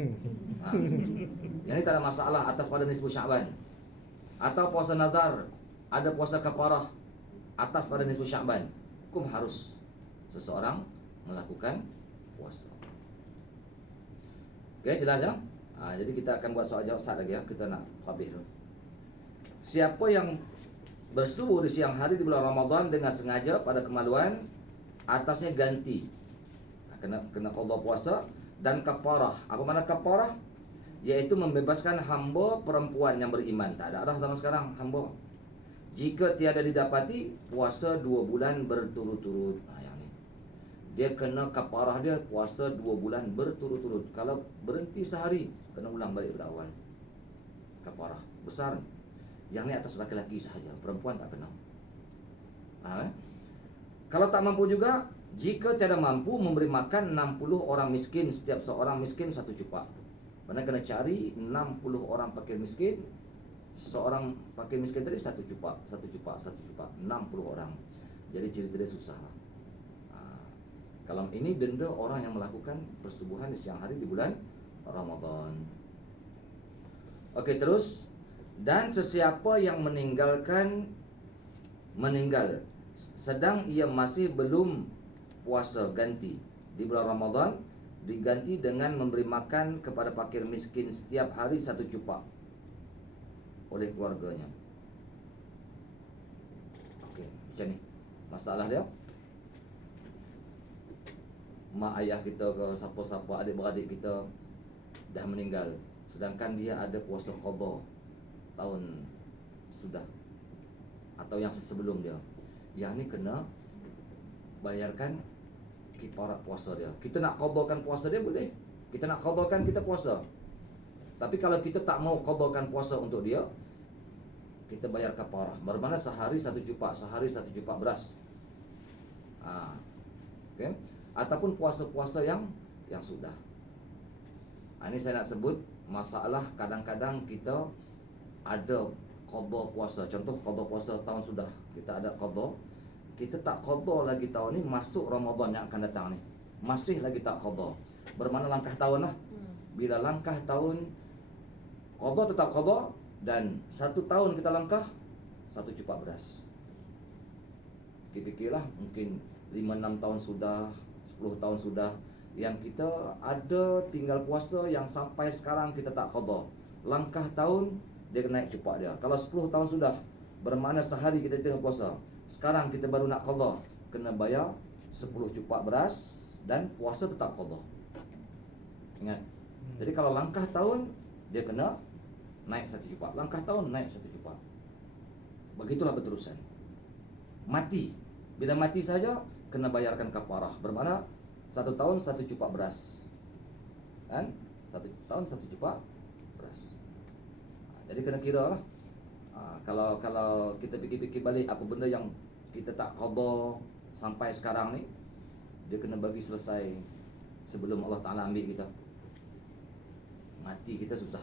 Yang ni tak ada masalah atas pada nisfu Syaban. Atau puasa nazar, ada puasa kafarah atas pada nisfu Syaban. Hukum harus seseorang melakukan puasa. Okey, jelas ya? Jadi kita akan buat soal jawab sat lagi ya. Kita nak habis dulu. Siapa yang bersetubuh di siang hari di bulan Ramadan dengan sengaja pada kemaluan, atasnya ganti. Kena qada puasa dan kafarah. Apa makna kafarah? Iaitu membebaskan hamba perempuan yang beriman. Tak ada dah zaman sekarang hamba. Jika tiada didapati, puasa 2 bulan berturut-turut. Yang ni. Dia kena kafarah dia puasa 2 bulan berturut-turut. Kalau berhenti sehari, kena ulang balik pada awal. Kafarah besar. Yang ni atas laki-laki sahaja, perempuan tak kena. Kalau tak mampu juga, jika tiada mampu memberi makan 60 orang miskin, setiap seorang miskin 1 cupak. Mana kena cari 60 orang fakir miskin. Seorang fakir miskin tadi 1 cupak, 60 orang. Jadi cerita dia susah lah. Kalau ini denda orang yang melakukan persetubuhan di siang hari di bulan Ramadan. Okey, terus. Dan sesiapa yang meninggalkan meninggal sedang ia masih belum puasa ganti di bulan Ramadan, diganti dengan memberi makan kepada fakir miskin setiap hari 1 cupak oleh keluarganya. Okey, macam ni masalah dia. Mak ayah kita ke siapa-siapa adik-beradik kita dah meninggal, sedangkan dia ada puasa qada tahun sudah atau yang sebelum dia. Yang ni kena bayarkan kifarat puasa dia. Kita nak qadakan puasa dia boleh. Kita nak qadakan kita puasa. Tapi kalau kita tak mau qadakan puasa untuk dia, kita bayar kafarah. Bermakna sehari 1 cupak, sehari 1 cupak beras. Okay? Ataupun puasa-puasa yang sudah. Ini saya nak sebut masalah kadang-kadang kita ada qada puasa. Contoh qada puasa tahun sudah, kita ada qada, kita tak qada lagi tahun ni, masuk Ramadan yang akan datang ni masih lagi tak qada. Bermakna langkah tahun lah. Bila langkah tahun, qada tetap qada, dan 1 tahun kita langkah 1 cupak beras. Fikirlah mungkin 5-6 tahun sudah, 10 tahun sudah, yang kita ada tinggal puasa yang sampai sekarang kita tak qada. Langkah tahun dia naik cupak dia. Kalau 10 tahun sudah, bermakna sehari kita tinggal puasa. Sekarang kita baru nak qada, kena bayar 10 cupak beras dan puasa tetap qada. Ingat. Jadi kalau langkah tahun dia kena naik 1 cupak. Langkah tahun naik 1 cupak. Begitulah berterusan. Mati. Bila mati saja kena bayarkan kafarah. Bermakna 1 tahun 1 cupak beras. Kan? 1 tahun 1 cupak beras. Jadi kena kira lah. Kalau kita fikir-fikir balik apa benda yang kita tak qada sampai sekarang ni, dia kena bagi selesai sebelum Allah Ta'ala ambil kita. Mati kita susah.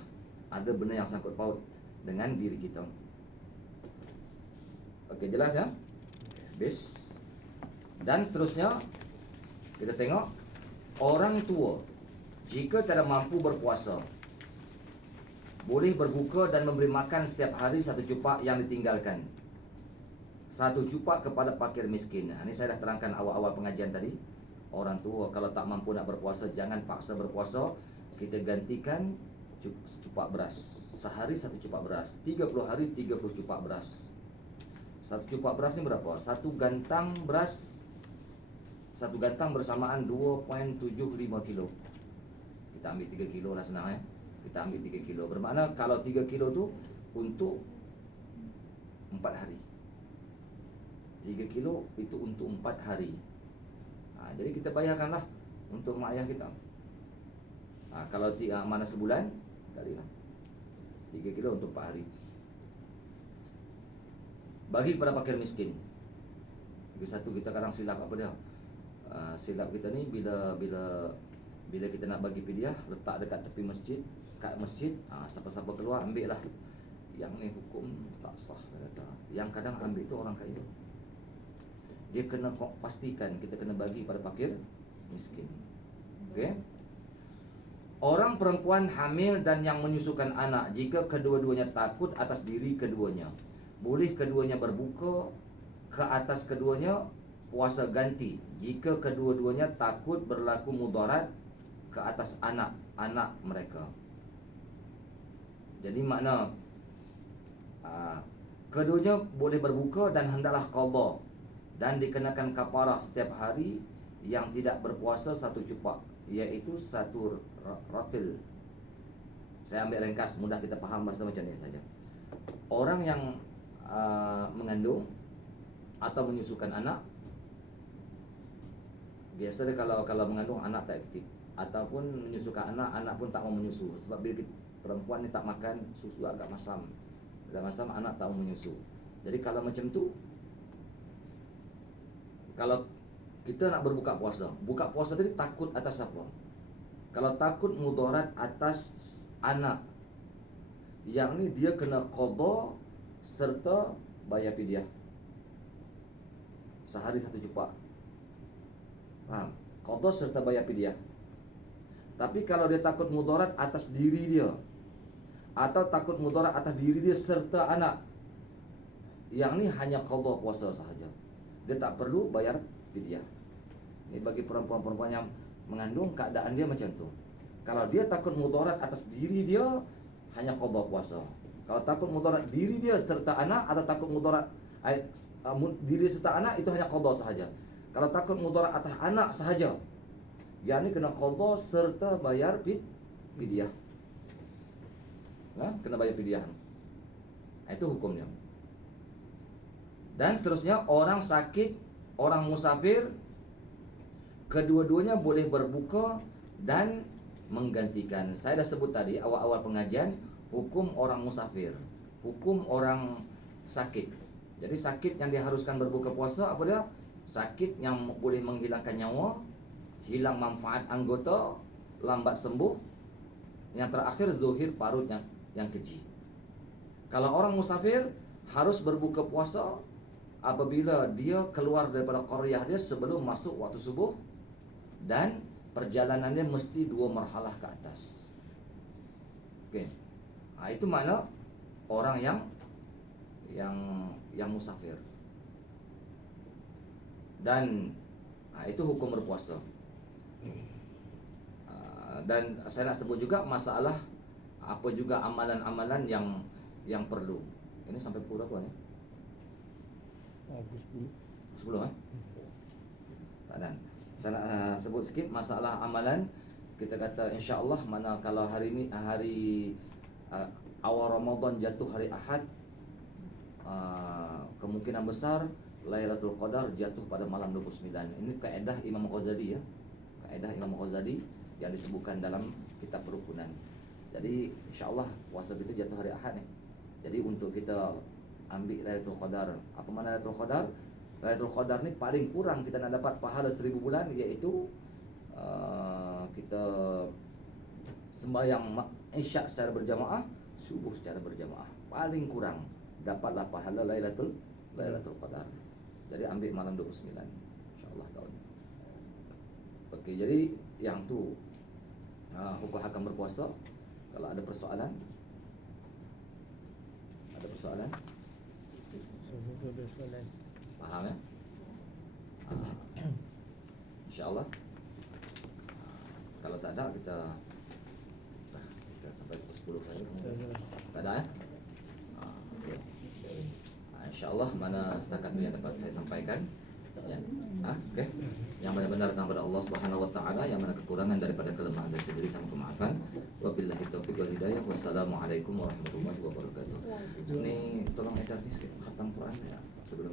Ada benda yang sangkut paut dengan diri kita. Okey, jelas ya? Habis. Dan seterusnya kita tengok orang tua jika tidak mampu berpuasa boleh berbuka dan memberi makan setiap hari 1 cupak yang ditinggalkan. 1 cupak kepada fakir miskin. Ini saya dah terangkan awal-awal pengajian tadi. Orang tua kalau tak mampu nak berpuasa, jangan paksa berpuasa. Kita gantikan cupak beras. Sehari 1 cupak beras. 30 hari 30 cupak beras. 1 cupak beras ni berapa? 1 gantang beras. 1 gantang bersamaan 2.75 kilo. Kita ambil 3 kilo lah senang Kita ambil 3 kilo. Bermakna kalau 3 kilo tu untuk 4 hari. 3 kilo itu untuk 4 hari. Jadi kita bayarkanlah untuk mak ayah kita. Kalau mana sebulan, kalilah 3 kilo untuk 4 hari. Bagi kepada fakir miskin. Lagi satu, kita kadang silap apa dia? Silap kita ni bila kita nak bagi fidyah, letak dekat tepi masjid, kat masjid, siapa-siapa keluar ambil lah. Yang ni hukum tak sah, saya kata. Yang kadang ambil tu orang kaya. Dia kena pastikan kita kena bagi pada fakir miskin. Okey? Orang perempuan hamil dan yang menyusukan anak, jika kedua-duanya takut atas diri keduanya, boleh keduanya berbuka ke atas keduanya puasa ganti jika kedua-duanya takut berlaku mudarat ke atas anak-anak mereka. Jadi makna keduanya boleh berbuka dan hendaklah qada dan dikenakan kafarah setiap hari yang tidak berpuasa 1 cupak, iaitu 1 ratil. Saya ambil ringkas mudah kita faham bahasa macam ni saja. Orang yang mengandung atau menyusukan anak, biasanya kalau mengandung anak tak aktif, ataupun menyusukan anak pun tak mau menyusu. Sebab bila perempuan ni tak makan susu agak masam, anak tak mau menyusu. Jadi kalau macam tu, kalau kita nak berbuka puasa tadi takut atas apa? Kalau takut mudarat atas anak, yang ni dia kena qada serta bayar fidyah. Sehari 1 cupak. Faham? Qada serta bayar fidyah. Tapi kalau dia takut mudarat atas diri dia, atau takut mudarat atas diri dia serta anak, yang ini hanya qadha puasa sahaja. Dia tak perlu bayar fidyah. Ini bagi perempuan-perempuan yang mengandung, keadaan dia macam tu. Kalau dia takut mudarat atas diri dia, hanya qadha puasa. Kalau takut mudarat diri dia serta anak, atau takut mudarat diri serta anak, itu hanya qadha sahaja. Kalau takut mudarat atas anak sahaja, yang ini kena qadha serta bayar fidyah. Nah, kena bayar fidyah. Itu hukumnya. Dan seterusnya, orang sakit, orang musafir, kedua-duanya boleh berbuka dan menggantikan. Saya dah sebut tadi awal-awal pengajian, hukum orang musafir, hukum orang sakit. Jadi sakit yang diharuskan berbuka puasa apa dia? Sakit yang boleh menghilangkan nyawa, hilang manfaat anggota, lambat sembuh. Yang terakhir zuhir parut yang keji. Kalau orang musafir harus berbuka puasa apabila dia keluar daripada qaryah dia sebelum masuk waktu subuh, dan perjalanannya mesti 2 marhalah ke atas. Okey. Itu makna orang yang musafir. Dan itu hukum berpuasa. Dan saya nak sebut juga masalah apa juga amalan-amalan yang perlu. Ini sampai pukul berapa ni? Habis 10 Tak ada. Saya nak sebut sikit masalah amalan. Kita kata insya-Allah, mana kalau hari ni hari awal Ramadan jatuh hari Ahad, kemungkinan besar Lailatul Qadar jatuh pada malam 29. Ini kaedah Imam Ghazali ya. Kaedah Imam Ghazali yang disebutkan dalam kitab Rukunan. Jadi insya-Allah puasa kita jatuh hari Ahad ni. Jadi untuk kita ambil Lailatul Qadar. Apa makna Lailatul Qadar? Lailatul Qadar ni paling kurang kita nak dapat pahala 1000 bulan, iaitu kita sembahyang Isyak secara berjamaah, subuh secara berjamaah. Paling kurang dapatlah pahala Lailatul Qadar. Jadi ambil malam 29 insya-Allah tahun ni. Okey, jadi yang tu hukum hakam berpuasa. Kalau ada persoalan, Sebelum soalan. faham ya? InsyaAllah. Kalau tak ada, kita sampai pukul 10 saja. Tak ada ya? Okay. InsyaAllah mana setakat yang dapat saya sampaikan ya. Okay. Yang benar-benar daripada Allah Subhanahu Wa Taala, yang mana kekurangan daripada kelemahan saya sendiri sama kemaafan. Wabillahi taufiq wal hidayah. Wassalamualaikum warahmatullahi wabarakatuh. Ini tolong edarkan sikit khatam Quran ya sebelum